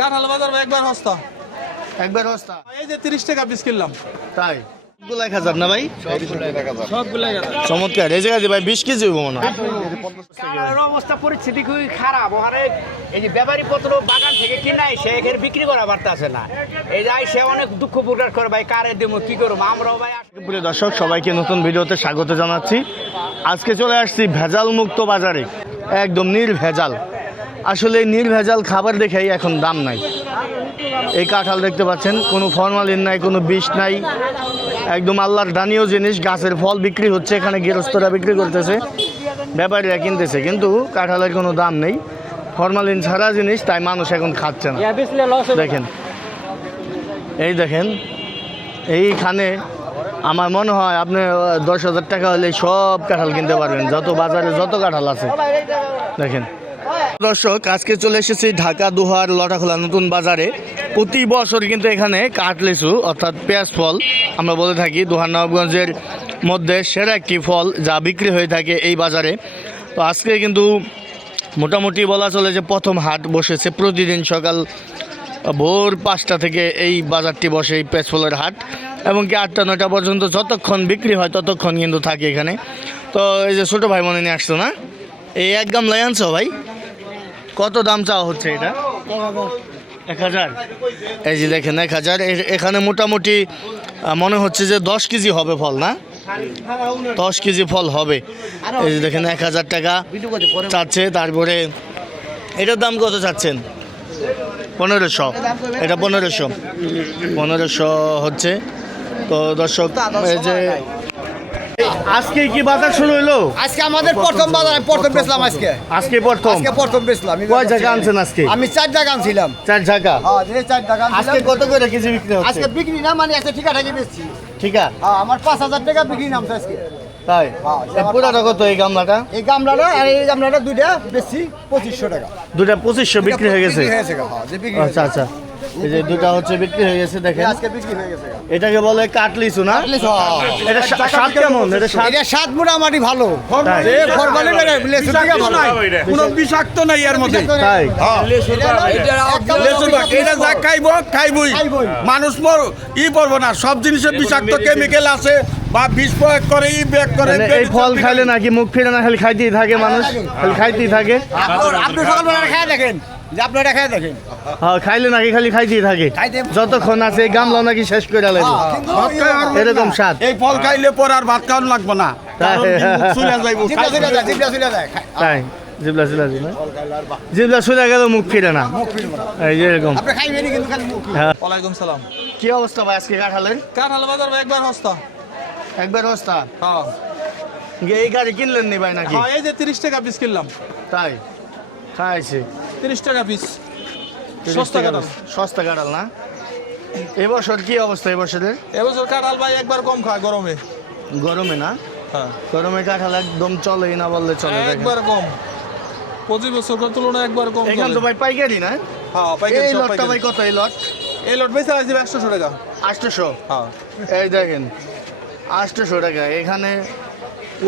কাঁঠাল বাজার একবার সস্তা। একবার সস্তা। এই যে 30 টাকা পিস কিনলাম। তাই সবগুলো 1000 না ভাই? সবগুলো 1000। চমৎকার। এই জায়গায় ভাই 20 কেজি হইব মনে হয়। কাঁঠালের অবস্থা পরিস্থিতি খুবই খারাপ। ওখানে এই যে ব্যাপারী পত্র বাগান থেকে কিনে এসে এখানে বিক্রি করা পারতেছে না। এই যে সে অনেক দুঃখ প্রকাশ করে, ভাই কারে দেবো কি করবো আমরাও ভাই। প্রিয় দর্শক, সবাইকে নতুন ভিডিওতে স্বাগত জানাচ্ছি। আজকে চলে আসছি ভেজাল মুক্ত বাজারে, একদম নির্ভেজাল। আসলে নির্ভেজাল খাবার দেখেই এখন দাম নাই। এই কাঁঠাল দেখতে পাচ্ছেন, কোনো ফরমালিন নাই, কোনো বিষ নাই, একদম আল্লাহর দানীয় জিনিস। গাছের ফল বিক্রি হচ্ছে, এখানে গৃহস্থরা বিক্রি করতেছে, ব্যাপারীরা কিনতেছে, কিন্তু কাঁঠালের কোনো দাম নেই। ফরমালিন ছাড়া জিনিস, তাই মানুষ এখন খাচ্ছে না। দেখেন, এই দেখেন, এইখানে আমার মনে হয় আপনি 10,000 টাকা হলে সব কাঁঠাল কিনতে পারবেন, যত বাজারে যত কাঁঠাল আছে। দেখেন দর্শক, আজকে চলে এসেছি ঢাকা দুহার লটাখোলা নতুন বাজারে। প্রতি বছর কিন্তু এখানে কাঠলেচু অর্থাৎ পেঁয়াজ ফল আমরা বলে থাকি, দুহার নবাবগঞ্জের মধ্যে সেরা একটি ফল যা বিক্রি হয়ে থাকে এই বাজারে। তো আজকে কিন্তু মোটামুটি বলা চলে যে প্রথম হাট বসেছে। প্রতিদিন সকাল ভোর 5টা থেকে এই বাজারটি বসে, এই পেঁয়াজ ফলের হাট, এবং কি 8টা-9টা পর্যন্ত যতক্ষণ বিক্রি হয় ততক্ষণ কিন্তু থাকে এখানে। তো এই যে ছোটো ভাই মনে নিয়ে আসতো না, এই এক গামলাই আনছো ভাই? কত দাম চাওয়া হচ্ছে এটা? 1000। এই যে দেখেন 1000। এখানে মোটামুটি মনে হচ্ছে যে 10 কেজি হবে ফল, না 10 কেজি ফল হবে। এই যে দেখেন 1000 টাকা চাচ্ছে। তারপরে এটার দাম কত চাচ্ছেন? 1500। এটা 1500 হচ্ছে। তো দর্শক, এই যে আজকে কি বাজার শুরু হলো? আজকে আমাদের প্রথম বাজার, আমি প্রথম বেচলাম আজকে প্রথম বেচলাম। কয় জায়গা আনছেন আজকে? আমি 4 জায়গা আনছিলাম। 4 জায়গা? হ্যাঁ, যে 4 জায়গা আনছিলাম। আজকে কত করে কেজি বিক্রি হচ্ছে? আজকে বিক্রি না, মানে আজকে ঠিকাঠাকি বেচছি। ঠিক আছে। হ্যাঁ, আমার 5000 টাকা বিক্রি নামছে আজকে। তাই? হ্যাঁ, পুরাটা কত এই গামলাটা? এই গামলাটা আর এই গামলাটা দুইটা বেচছি 2500 টাকা। দুটা 2500 বিক্রি হয়ে গেছে? বিক্রি হয়েছে, হ্যাঁ, যে বিক্রি আচ্ছা আচ্ছা। এই যে দুটা হচ্ছে বিক্রি হয়ে গেছে, দেখেন আজকে বিক্রি হয়ে গেছে। এটাকে বলে কাটলিচু না? এটা স্বাদ কেমন? এটা এটা স্বাদ মোটামুটি ভালো। তাই? যে ফরমালিন লেচু থেকে ভালো। কোনো বিষাক্ত নাই এর মধ্যে। তাই? এটা যা খাইবই, মানুষ পড়বো না। সব জিনিসে বিষাক্ত কেমিক্যাল আছে বা বিষ প্রয়োগ করে, ব্যাগ করে। মানে এই ফল খাইলে নাকি মুখ ফিরে না, খালি খাইতেই থাকে মানুষ, খালি খাইতেই থাকে। আপনি সকালবেলা খেয়ে দেখেন, যে আপনি এটা খেয়ে দেখেন। হ্যাঁ, খাইলে নাকি খালি খাইতেই থাকে, যতক্ষণ আছে এই গামলা নাকি শেষ করে লাগবে, এরকম স্বাদ। এই ফল খাইলে পর আর ভাত খাওয়ানো লাগবে না। তাই? তাই? জিবলা চলে গেল, মুখ ফিরে না, এই যে এরকম। হ্যাঁ। ওয়ালাইকুম সালাম। কি অবস্থা ভাই আজকে কাঁঠালের? কাঁঠাল বাজার একবার সস্তা। একবার সস্তা? হ্যাঁ। এই গাড়ি কিনলেন নি ভাই নাকি? হ্যাঁ, এই যে 30 টাকা পিস কিনলাম। তাই? খাইছে 30 টাকা পিস। 30 সস্তা টাকা কাঁঠাল। সস্তা কাঁঠাল না? এবছর কি অবস্থা এবছরের? এবছর কাঁঠাল ভাই একবার কম খায় গরমে। গরমে না? হ্যাঁ, গরমে কাঁঠাল একদম চলেই না বললে চলে। দেখেন একবার কম, 25 বছরের তুলনায় একবার কম। এখান তো ভাই পাইকারি না? হ্যাঁ, পাইকারি। এই সব লটটা ভাই পাইকারি। কত এই লট? এই লট বেচা আছে 800 টাকা। 800? হ্যাঁ। এই দেখেন 800 টাকা। এখানে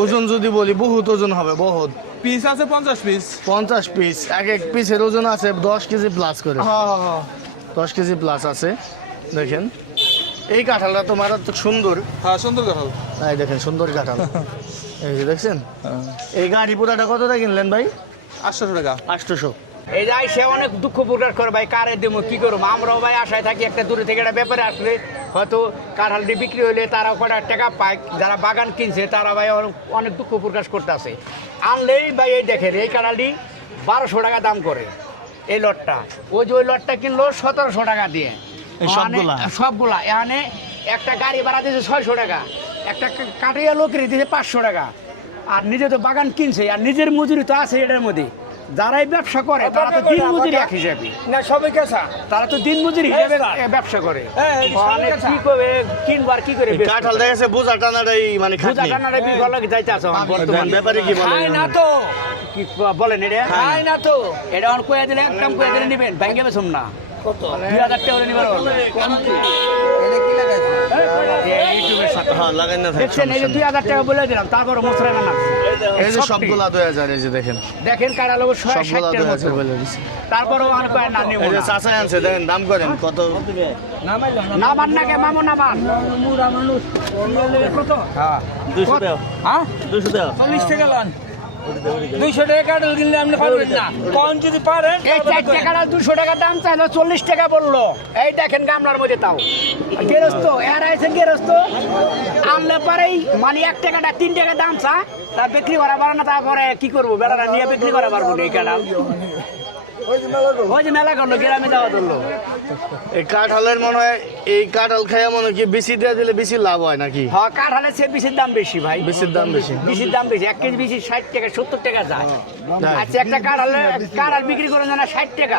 ওজন যদি বলি বহুত ওজন হবে, বহুত। পিস আছে 50 পিস। 50 পিস, এক এক পিসের ওজন আছে 10 কেজি প্লাস করে। হ্যাঁ হ্যাঁ হ্যাঁ 10 কেজি প্লাস আছে। দেখেন এই কাঁঠালটা তো মারাত্মক সুন্দর। হ্যাঁ, সুন্দর কাঁঠাল। এই দেখেন সুন্দর কাঁঠাল। এই যে দেখছেন, এই গাড়ি পুরাটা কতটা কিনলেন ভাই? 800 টাকা। 800। এই যে সে অনেক দুঃখ প্রকাশ করে, ভাই কারে দেবো কি করবো আমরাও ভাই আশায় থাকি। একটা দূরে থেকে একটা ব্যাপারে আসলে হয়তো কাঁঠালটি বিক্রি হইলে তারা কটা টাকা পায়, যারা বাগান কিনছে তারা ভাই অনেক দুঃখ প্রকাশ করতে আছে। আনলেই ভাই এই দেখেন এই কাঁঠালটি 1200 টাকা দাম করে এই লটটা। ওই যে ওই লটটা কিনলো 1700 টাকা দিয়ে। সবগুলা এখানে একটা গাড়ি ভাড়া দিয়েছে 600 টাকা, একটা কাঠিয়া লোকের দিয়েছে 500 টাকা। আর নিজে তো বাগান কিনছে, আর নিজের মজুরি তো আছে এটার মধ্যে। যারাই ব্যবসা করে তারা তো দিন মজুরি এক হিসাবে না, সবাই কেসা, তারা তো দিন মজুরি হিসাবে ব্যবসা করে। কি করে কিনবার কি করে কাঁঠাল দেখেছে বোঝা টানাটাই মানে বুঝা টানাটা বিকল যাইতে আছে বর্তমান ব্যাপারে কি বলে না তো কি বলেন এটা খাই না তো এটা এখন কয়ে দিলে একদম কয়ে দিলে নিবেন ব্যাংকে বেসম না কত 2000 টাকা করে নিবার ইউটিউবের সাথে হ্যাঁ লাগাই না থাকে দেখছেন এই যে 2000 টাকা বলে দিলাম তারপরে মোসরানা না এই যে সবগুলা 2000 এই যে দেখেন দেখেন কারা লোক সবগুলা 60 টাকার মতো 2000 বলে দিছি তারপরে আর কয় না নিব এই যে না চাচা আনছে দেখেন দাম করেন কত নামান না কে মামু নামান মুরা মানুষ কত হ্যাঁ 200 টাকা হ্যাঁ 200 টাকা 40 টাকা লান 200 টাকা কাটল কিনলে আপনি পারবেন না কোন যদি পারেন এই 4 টাকার 200 টাকা দাম চাইলো 40 টাকা বললো এই দেখেন গামলার মধ্যে তাও গেরস্ত এর আইছে গেরস্ত আনলে পরেই মানে 1 টাকাটা 3 টাকা দাম চা তা বিক্রি করা পারে না তারপরে কি করবো বেলাটা নিয়ে বিক্রি করা পারবো না এই কাটা ওই যে মেলা করলো গ্রামে যাওয়া ধরলো এই কাঁঠালের মনে হয় এই কাঁঠাল খাইয়া মনে হয় কি বেশি দিয়ে দিলে বেশি লাভ হয় নাকি হ্যাঁ কাঁঠালের চেয়ে বেশির দাম বেশি ভাই বেশির দাম বেশি বেশির দাম বেশি 1 কেজি বেশি 60 টাকা 70 টাকা যায় আচ্ছা একটা কাঁঠাল বিক্রি করে না 60 টাকা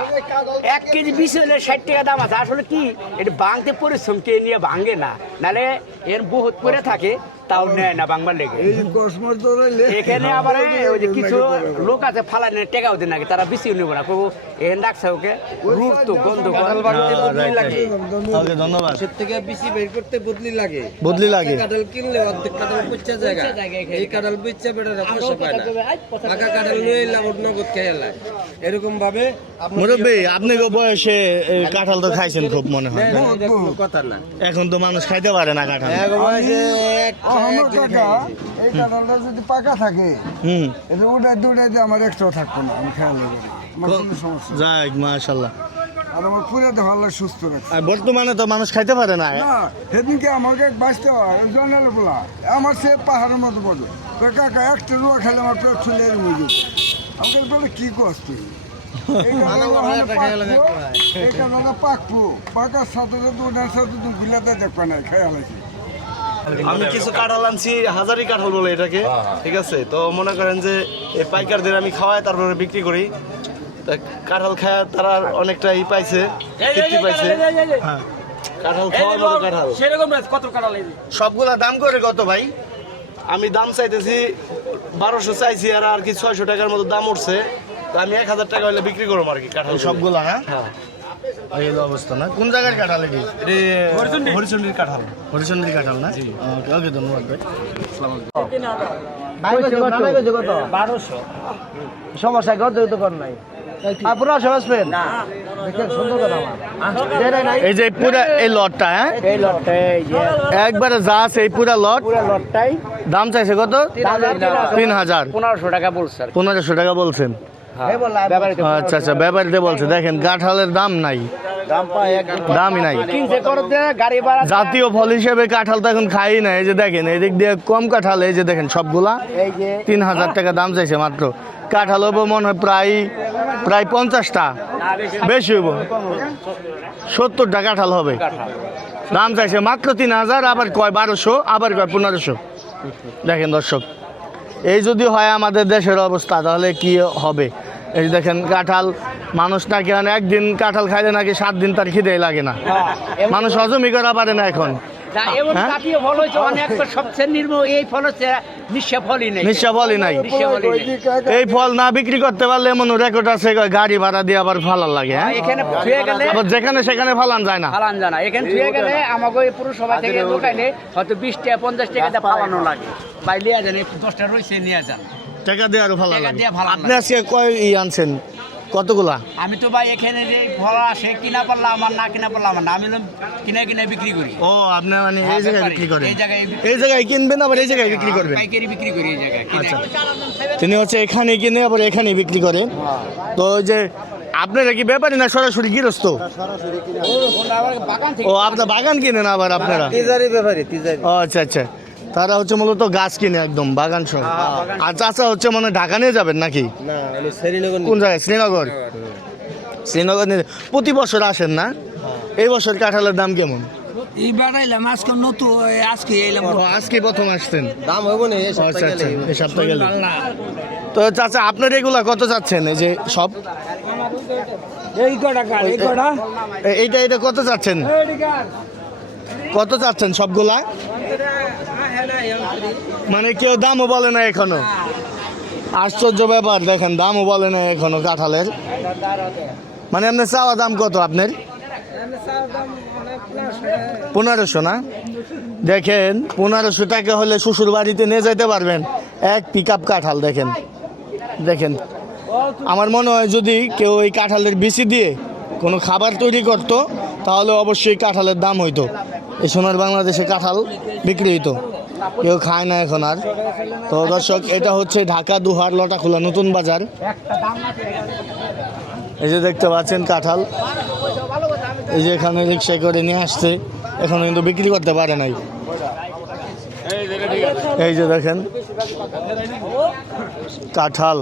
1 কেজি বেশি হলে 60 টাকা দাম আছে আসলে কি এটা ভাঙতে পরিশ্রম কে নিয়ে ভাঙে না নালে এর বহুত পরে থাকে তাও নেয় না বাংবার লেগে এখানে আবার ওই যে কিছু লোক আছে ফালানে টেকাও দেয় নাকি তারা বেশি নেব না কবু এখানে রাখছে ওকে রুট তো গন্ধ লাগে ওকে ধন্যবাদ থেকে বেশি বের করতে বদলি লাগে বদলি লাগে কাঁঠাল কিনলে অর্ধেক কাঁঠাল পচা জায়গা এই কাঁঠাল বেচা বেটারা পয়সা পায় না পাকা কাঁঠাল নিয়ে এলাম নগদ খেয়ে এলাই এরকম ভাবে মুরব্বী আপনি বয়সে এই কাঁঠাল তো খাইছেন খুব মনে হয় কোনো কথা না এখন তো মানুষ খাইতে পারে না কাঁঠাল এই কাঁঠালটা যদি পাকা থাকে হুম এটা উঠাই দুটাই দিয়ে আমার একটাও থাকবো না আমি খেয়াল করি আমার কোনো সমস্যা নেই। যাক মাশাআল্লাহ আর আমার পুরাতে ভালো সুস্থ রাখছে আর বর্তমানে তো মানুষ খাইতে পারে না না সেদিনকে আমাকে বাঁচতে হয় জনাল বলা আমার সে পাহাড়ের মতো বলো তো কাকা একটা রুয়া খেলে আমার পেট ফুলে বুঝি আমাকে বলে কি কষ্ট এই কারণে পাকবো পাকার সাথে সাথে ওটার সাথে তুমি গুলাতে দেখবে না খেয়াল আছে আমি কিছু কাঁঠাল আনছি হাজারি কাঁঠাল বলে এটাকে ঠিক আছে তো মনে করেন যে এই পাইকারদের আমি খাওয়াই তারপরে বিক্রি করি তা কাঁঠাল খায় তারা অনেকটা ই পাইছে তৃপ্তি পাইছে হ্যাঁ কাঁঠাল খাওয়ার মতো কাঁঠাল সেরকম কত কাঁঠাল সবগুলা দাম করে কত ভাই আমি দাম চাইতেছি 1200 চাইছি আর কি 600 টাকার মতো দাম উঠছে তো আমি 1000 টাকা হলে বিক্রি করবো আর কি কাঁঠাল সবগুলা হ্যাঁ এই হলো অবস্থা না কোন জায়গার কাঁঠাল এটি হরিচন্ডির কাঁঠাল হরিচন্ডির কাঁঠাল না ওকে ওকে ধন্যবাদ ভাই সমস্যা কত তো কর নাই আপনারা সহজ পেন না এই যে পুরা এই লটটা হ্যাঁ এই লটে একবারে যা আছে এই পুরা লট লটটাই দাম চাইছে কত 3000 1500 টাকা বলছে 1500 টাকা বলছেন আচ্ছা আচ্ছা ব্যাপারীতে বলছে দেখেন কাঁঠালের দাম নাই দামই নাই কিনছে করতে গাড়ি ভাড়া জাতীয় ফল হিসেবে কাঁঠাল তো এখন খাই না এই যে দেখেন এই দিক দিয়ে কম কাঁঠাল এই যে দেখেন সবগুলা এই যে 3000 টাকা দাম চাইছে মাত্র কাঁঠাল হবো মনে হয় প্রায় 50টা বেশি হইব 70টা কাঁঠাল হবে দাম চাইছে মাত্র 3000 আবার কয় 1200 আবার কয় 1500 দেখেন দর্শক এই যদি হয় আমাদের দেশের অবস্থা তাহলে কি হবে এই যে দেখেন কাঁঠাল মানুষ নাকি একদিন কাঁঠাল খাইলে নাকি 7 দিন তার খিদে লাগে না মানুষ হজমই করা পারে না এখন না এমন জাতীয় ফল হচ্ছে অনেক সবচেয়ে নির্ম এই ফল হচ্ছে নিঃস্ব ফলই নেই নিঃস্ব ফলই নাই নিঃস্ব ফলই নেই এই ফল না বিক্রি করতে পারলে এমন রেকর্ড আছে গাড়ি ভাড়া দিয়ে আবার ফালার লাগে হ্যাঁ এখানে থুয়ে গেলে আবার যেখানে সেখানে ফালান যায় না ফালান জানা এখানে থুয়ে গেলে আমাকে ওই পুরসভা থেকে দোকানে হয়তো 20 টাকা 50 টাকা দিয়ে ফালানো লাগে ভাই লিয়া যান 10টা রইছে নিয়ে যান টাকা দিয়ে আরো ফালা টাকা লাগে দিয়ে ফালান আপনি আজকে কয় আনছেন কতগুলা আমি তো ভাই এখানে যে ফল আসে কিনা পারলাম আমার না কিনা পারলাম আমার না আমি কিনা বিক্রি করি ও আপনি মানে এই জায়গায় বিক্রি করেন এই জায়গায় এই জায়গায় কিনবেন আবার এই জায়গায় বিক্রি করবেন পাইকারি বিক্রি করি এই জায়গায় আচ্ছা তিনি হচ্ছে এখানে কিনে আবার এখানে বিক্রি করেন তো ওই যে আপনারা কি ব্যাপারী না সরাসরি গৃহস্থ বাগান থেকে ও আপনার বাগান কিনেন আবার আপনারা তিজারি ব্যাপারে তিজারি ও আচ্ছা আচ্ছা তারা হচ্ছে মূলত গাছ কিনে একদম বাগান সহ আর চাচা হচ্ছে মানে ঢাকা নিয়ে যাবেন নাকি না আমি শ্রীনগর কোন জায়গায় শ্রীনগর শ্রীনগর নিয়ে প্রতি বছর আসেন না এই বছর কাঁঠালের দাম কেমন এই বেড়াইলাম আজকে নতুন আজকে এলাম ও, আজকে প্রথম আসছেন দাম হবে না এই আচ্ছা সপ্তাহে আচ্ছা গেলে এই সপ্তাহে গেলে তো চাচা আপনার এগুলা কত চাচ্ছেন এই যে সব এই কটা কার এই কটা এইটা কত চাচ্ছেন কত চাচ্ছেন সবগুলা মানে কেউ দামও বলে না এখনো আশ্চর্য ব্যাপার দেখেন দামও বলে না এখনো কাঁঠালের মানে আপনার চাওয়া দাম কত আপনার 1500 না? দেখেন 1500 টাকা হলে শ্বশুর বাড়িতে নিয়ে যেতে পারবেন এক পিক আপ কাঁঠাল। দেখেন দেখেন, আমার মনে হয় যদি কেউ এই কাঁঠালের বিচি দিয়ে কোনো খাবার তৈরি করতো তাহলে অবশ্যই কাঁঠালের দাম হইতো। এই সময় বাংলাদেশে কাঁঠাল বিক্রি হইতো, কেউ খায় না এখন আর। তো দর্শক, এটা হচ্ছে ঢাকা দুহার লটাখোলা নতুন বাজার। এই যে দেখতে পাচ্ছেন কাঁঠাল, এই যে এখানে রিক্সায় করে নিয়ে আসছে, এখন কিন্তু বিক্রি করতে পারে নাই। এই যে দেখেন কাঁঠাল।